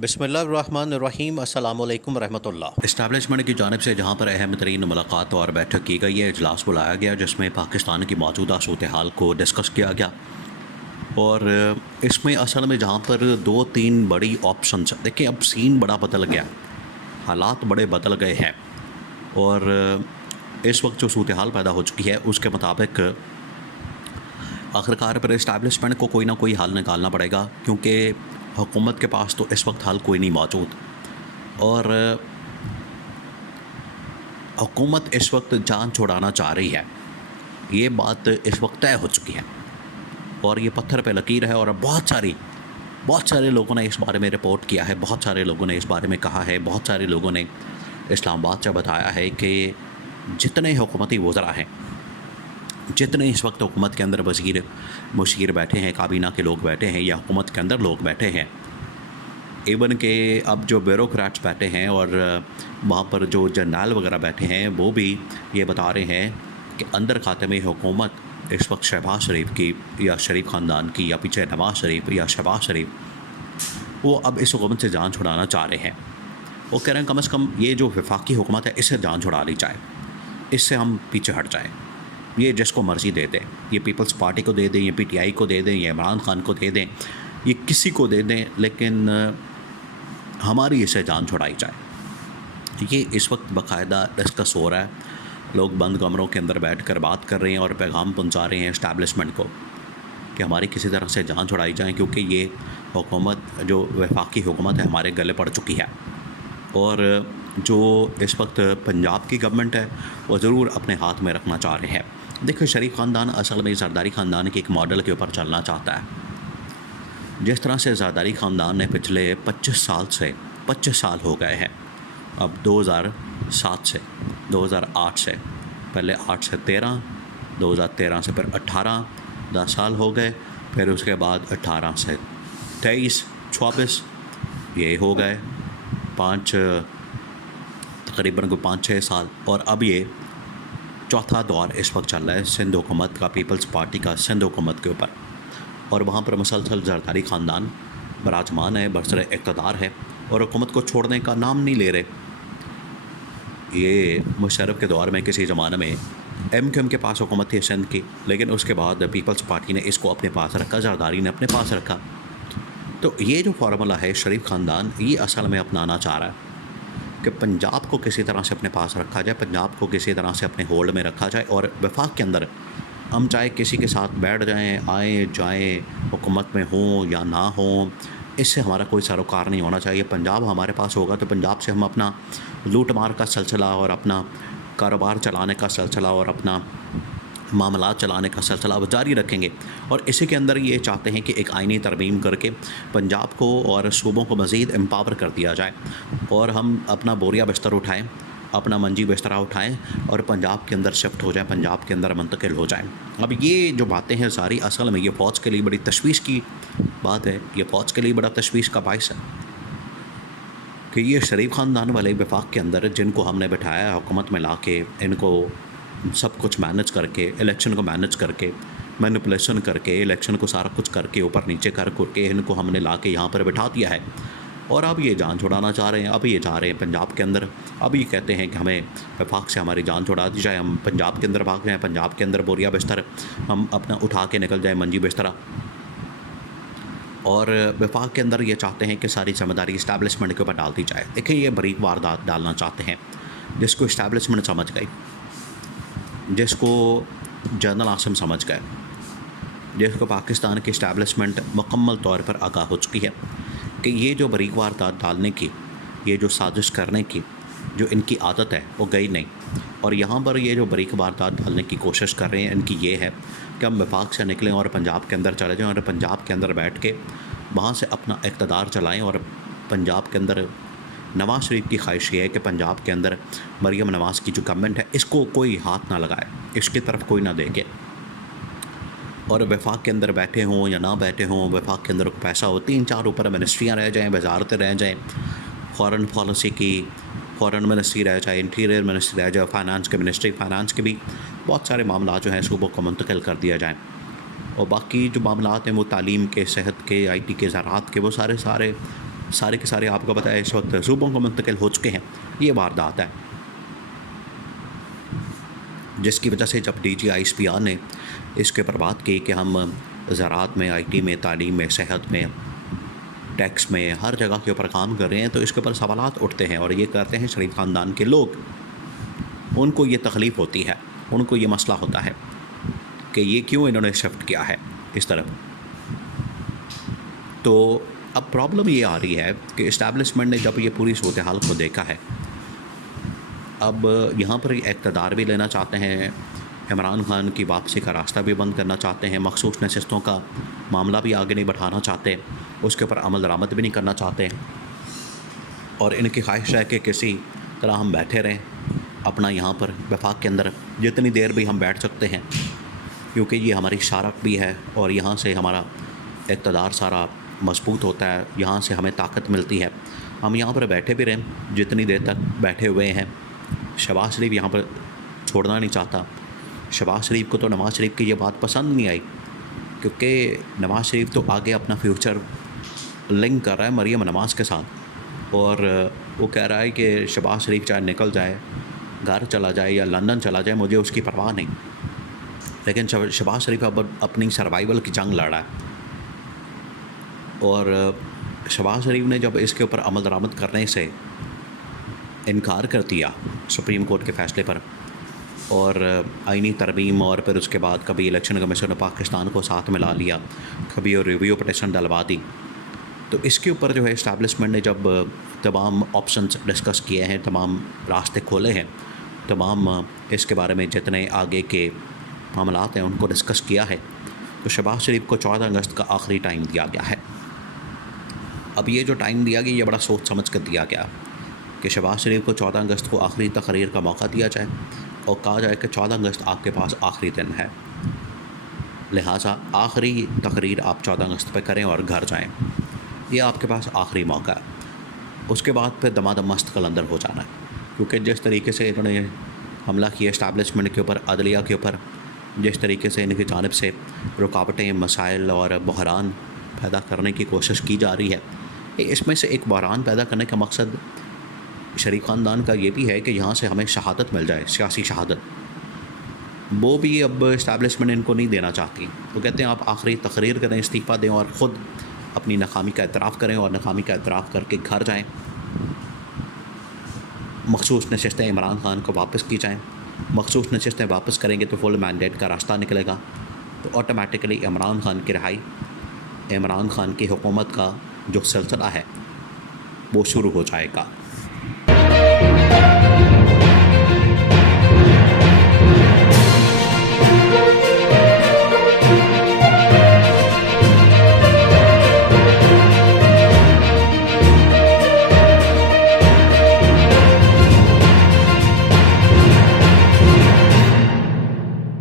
बिस्मिल्लाहिर्रहमानिर्रहीम अस्सलामुअलैकुम रहमतुल्लाह। इस्टेब्लिशमेंट की जानिब से जहाँ पर अहम तरीन मुलाकात और बैठक की गई है, इजलास बुलाया गया जिसमें पाकिस्तान की मौजूदा सूरत हाल को डिस्कस किया गया। और इसमें असल में जहाँ पर 2-3 बड़ी ऑप्शंस देखिए, अब सीन बड़ा बदल गया, हालात बड़े बदल गए हैं। और इस वक्त जो सूरत हाल पैदा हो चुकी है उसके मुताबिक आखिरकार पर इस्टेब्लिशमेंट को कोई ना कोई हल निकालना पड़ेगा, क्योंकि हुकूमत के पास तो इस वक्त हल कोई नहीं मौजूद। और हुकूमत इस वक्त जान छुड़ाना चाह रही है, ये बात इस वक्त तय हो चुकी है और ये पत्थर पे लकीर है। और बहुत सारे लोगों ने इस बारे में रिपोर्ट किया है, बहुत सारे लोगों ने इस बारे में कहा है, बहुत सारे लोगों ने इस्लामाबाद से बताया है कि जितने हुकूमती वज़रा हैं, जितने इस वक्त हुकूमत के अंदर वज़ीर मुशीर बैठे हैं, काबीना के लोग बैठे हैं या हुकूमत के अंदर लोग बैठे हैं, इवन के अब जो ब्यूरोक्रेट्स बैठे हैं और वहाँ पर जो जनरल वगैरह बैठे हैं, वो भी ये बता रहे हैं कि अंदर खाते में हुकूमत इस वक्त शहबाज शरीफ की या शरीफ ख़ानदान की या पीछे नवाज़ शरीफ या शहबाज शरीफ, वो अब इस हुकूमत से जान छुड़ाना चाह रहे हैं। वो कह रहे हैं कम से कम ये जो वफाकी हुकूमत है इससे जान छुड़ा ली जाए, इससे हम पीछे हट जाएँ। ये जिसको मर्ज़ी दे दें, ये पीपल्स पार्टी को दे दें, ये PTI को दे दें, ये इमरान खान को दे दें, ये किसी को दे दें, लेकिन हमारी इसे जान छुड़ाई जाए। ये इस वक्त बाकायदा डिस्कस हो रहा है, लोग बंद कमरों के अंदर बैठकर बात कर रहे हैं और पैगाम पहुंचा रहे हैं इस्टेब्लिशमेंट को कि हमारी किसी तरह से जान छुड़ाई जाए, क्योंकि ये हुकूमत जो वफाकी हुकूमत है हमारे गले पड़ चुकी है। और जो इस वक्त पंजाब की गवर्नमेंट है वो ज़रूर अपने हाथ में रखना चाह रहे हैं। देखो, शरीफ ख़ानदान असल में ज़रदारी ख़ानदान के एक मॉडल के ऊपर चलना चाहता है। जिस तरह से ज़रदारी ख़ानदान ने पिछले 25 साल हो गए हैं, अब 2007 से 2008 से, पहले 8 से 13, 2013 से फिर 18, 10 साल हो गए, फिर उसके बाद 18 से 23, 24 ये हो गए, तकरीबन को 5-6 साल। और अब ये चौथा दौर इस वक्त चल रहा है सिंध हुकूमत का, पीपल्स पार्टी का सिंध हुकूमत के ऊपर। और वहाँ पर मुसलसल ज़रदारी ख़ानदान बराजमान है, बरसर इक़्तिदार है और हुकूमत को छोड़ने का नाम नहीं ले रहे। ये मुशर्रफ के दौर में किसी ज़माने में MQM के पास हुकूमत थी सिंध की, लेकिन उसके बाद पीपल्स पार्टी ने इसको अपने पास रखा, ज़रदारी ने अपने पास रखा। तो ये जो फार्मूला है शरीफ ख़ानदान ये असल में अपनाना चाह रहा है कि पंजाब को किसी तरह से अपने पास रखा जाए, पंजाब को किसी तरह से अपने होल्ड में रखा जाए और वफाक के अंदर हम चाहे किसी के साथ बैठ जाएं, आए जाएं, हुकूमत में हों या ना हों, इससे हमारा कोई सरोकार नहीं होना चाहिए। पंजाब हमारे पास होगा तो पंजाब से हम अपना लूट मार का सिलसिला और अपना कारोबार चलाने का सिलसिला और अपना मामला चलाने का सिलसिला अब जारी रखेंगे। और इसी के अंदर ये चाहते हैं कि एक आईनी तरमीम करके पंजाब को और सूबों को मज़ीद एम्पावर कर दिया जाए और हम अपना बोरिया बिस्तर उठाएं, अपना मंजी बिस्तरा उठाएं और पंजाब के अंदर शिफ्ट हो जाएं, पंजाब के अंदर मुंतकिल हो जाएं। अब ये जो बातें हैं सारी असल में ये फ़ौज के लिए बड़ी तशवीश की बात है, ये फ़ौज के लिए बड़ा तशवीश का बायस है कि ये शरीफ ख़ानदान वाले वफाक के अंदर जिनको हमने बिठाया हुकूमत में ला के, इनको सब कुछ मैनेज करके, इलेक्शन को मैनेज करके, मैनिपुलेशन करके, इलेक्शन को सारा कुछ करके ऊपर नीचे करके इनको हमने ला के यहाँ पर बिठा दिया है। और अब ये जान छुड़ाना चाह रहे हैं, अब ये जा रहे हैं पंजाब के अंदर, अब ये कहते हैं कि हमें वफाक से हमारी जान छुड़ा दी जाए, हम पंजाब के अंदर भाग जाएँ, पंजाब के अंदर बोरिया बिस्तर हम अपना उठा के निकल जाए, मंजी बिस्तरा। और वफाक के अंदर ये चाहते हैं कि सारी ज़िम्मेदारी इस्टेब्लिशमेंट के ऊपर डाल दी जाए। देखिए, ये बरीक वारदात डालना चाहते हैं जिसको इस्टेब्लिशमेंट समझ गई, जिसको जनरल आसिम समझ गए, जिसको पाकिस्तान की इस्टेब्लिशमेंट मुकम्मल तौर पर आगाह हो चुकी है कि ये जो बरीक वारदात डालने की, ये जो साजिश करने की जो इनकी आदत है वो गई नहीं। और यहाँ पर ये जो बरीक वारदात डालने की कोशिश कर रहे हैं इनकी ये है कि हम वफाक से निकलें और पंजाब के अंदर चले जाएँ और पंजाब के अंदर बैठ के वहाँ से अपना इक़्तिदार चलाएँ। और पंजाब के अंदर नवाज़ शरीफ की ख्वाहिश ये है कि पंजाब के अंदर मरीम नवाज़ की जो गवर्नमेंट है इसको कोई हाथ ना लगाए, इसकी तरफ कोई ना देखे। और वफाक के अंदर बैठे हों या ना बैठे हों, वफाक के अंदर पैसा हो, 3-4 ऊपर मिनिस्ट्रियाँ रह जाएँ, वजारतें रह जाएँ, फ़ॉरेन पॉलिसी की फ़ॉरेन मिनिस्ट्री रह जाए, इंटीरियर मिनिस्ट्री रह जाए, फाइनेंस के मिनिस्ट्री, फाइनेंस के भी बहुत सारे मामला जो हैं सूबों को मुंतकिल कर दिया जाए। और बाकी जो मामलात हैं वो तालीम के, सेहत के, IT के, ज़राअत के, वो सारे सारे के सारे आपको पता है इस वक्त सूबों को मुंतकिल हो चुके हैं। ये वारदात है जिसकी वजह से जब DGISPR ने इसके ऊपर बात की कि हम ज़राअत में, IT में, तालीम में, सेहत में, टैक्स में, हर जगह के ऊपर काम कर रहे हैं, तो इसके ऊपर सवालात उठते हैं। और ये करते हैं शरीफ ख़ानदान के लोग, उनको ये तकलीफ़ होती है, उनको ये मसला होता है कि ये क्यों इन्होंने शिफ्ट किया है इस तरफ। तो अब प्रॉब्लम ये आ रही है कि इस्टेब्लिशमेंट ने जब ये पूरी सूरत हाल को देखा है, अब यहाँ पर इक़्तिदार भी लेना चाहते हैं, इमरान खान की वापसी का रास्ता भी बंद करना चाहते हैं, मखसूस नशिस्तों का मामला भी आगे नहीं बढ़ाना चाहते, उसके ऊपर अमल दरामद भी नहीं करना चाहते, और इनकी ख्वाहिश है कि किसी तरह हम बैठे रहें अपना यहाँ पर वफाक के अंदर जितनी देर भी हम बैठ सकते हैं, क्योंकि ये हमारी शारक भी है और यहाँ से हमारा इक़्तिदार सारा मजबूत होता है, यहाँ से हमें ताकत मिलती है। हम यहाँ पर बैठे भी रहें जितनी देर तक बैठे हुए हैं। शहबाज शरीफ यहाँ पर छोड़ना नहीं चाहता। शहबाज शरीफ को तो नवाज़ शरीफ की ये बात पसंद नहीं आई, क्योंकि नवाज़ शरीफ तो आगे अपना फ्यूचर लिंक कर रहा है मरीम नवाज़ के साथ, और वो कह रहा है कि शहबाज शरीफ चाहे निकल जाए, घर चला जाए या लंदन चला जाए, मुझे उसकी परवाह नहीं। लेकिन शहबाज शरीफ अब अपनी सर्वाइवल की जंग लड़ा है, और शहबाज शरीफ ने जब इसके ऊपर अमल दरामद करने से इनकार कर दिया सुप्रीम कोर्ट के फ़ैसले पर, और आईनी तरमीम, और फिर उसके बाद कभी इलेक्शन कमीशन ऑफ पाकिस्तान को साथ में ला लिया, कभी और रिव्यू पटिशन डलवा दी, तो इसके ऊपर जो है इस्टेब्लिशमेंट ने जब तमाम ऑप्शंस डिस्कस किए हैं, तमाम रास्ते खोले हैं, तमाम इसके बारे में जितने आगे के मामलात हैं उनको डिस्कस किया है, तो शहबाज शरीफ को 14 अगस्त का आखिरी टाइम दिया गया है। अब ये जो टाइम दिया गया ये बड़ा सोच समझ कर दिया गया कि शहबाज शरीफ को 14 अगस्त को आखिरी तकरीर का मौका दिया जाए और कहा जाए कि 14 अगस्त आपके पास आखिरी दिन है, लिहाजा आखिरी तकरीर आप 14 अगस्त पर करें और घर जाएं, ये आपके पास आखिरी मौका है। उसके बाद फिर दमादम मस्त कलंदर हो जाना है, क्योंकि जिस तरीके से इन्होंने हमला किया इस्टेब्लिशमेंट के ऊपर, अदलिया के ऊपर, जिस तरीके से इनकी जानिब से रुकावटें, मसाइल और बहरान पैदा करने की कोशिश की जा रही है, इसमें से एक बहरान पैदा करने का मकसद शरीफ ख़ानदान का ये भी है कि यहाँ से हमें शहादत मिल जाए, सियासी शहादत। वो भी अब इस्टेब्लिशमेंट इनको नहीं देना चाहती। वो कहते हैं आप आखिरी तकरीर करें, इस्तीफ़ा दें और ख़ुद अपनी नाकामी का एतराफ़ करें, और नाकामी का एतराफ़ करके घर जाएँ, मखसूस नशिस्तें इमरान खान को वापस की जाएँ। मखसूस नशिस्तें वापस करेंगे तो फुल मैंडेट का रास्ता निकलेगा, तो ऑटोमेटिकली इमरान खान की रिहाई, इमरान खान की हुकूमत का जो सिलसिला है वो शुरू हो जाएगा।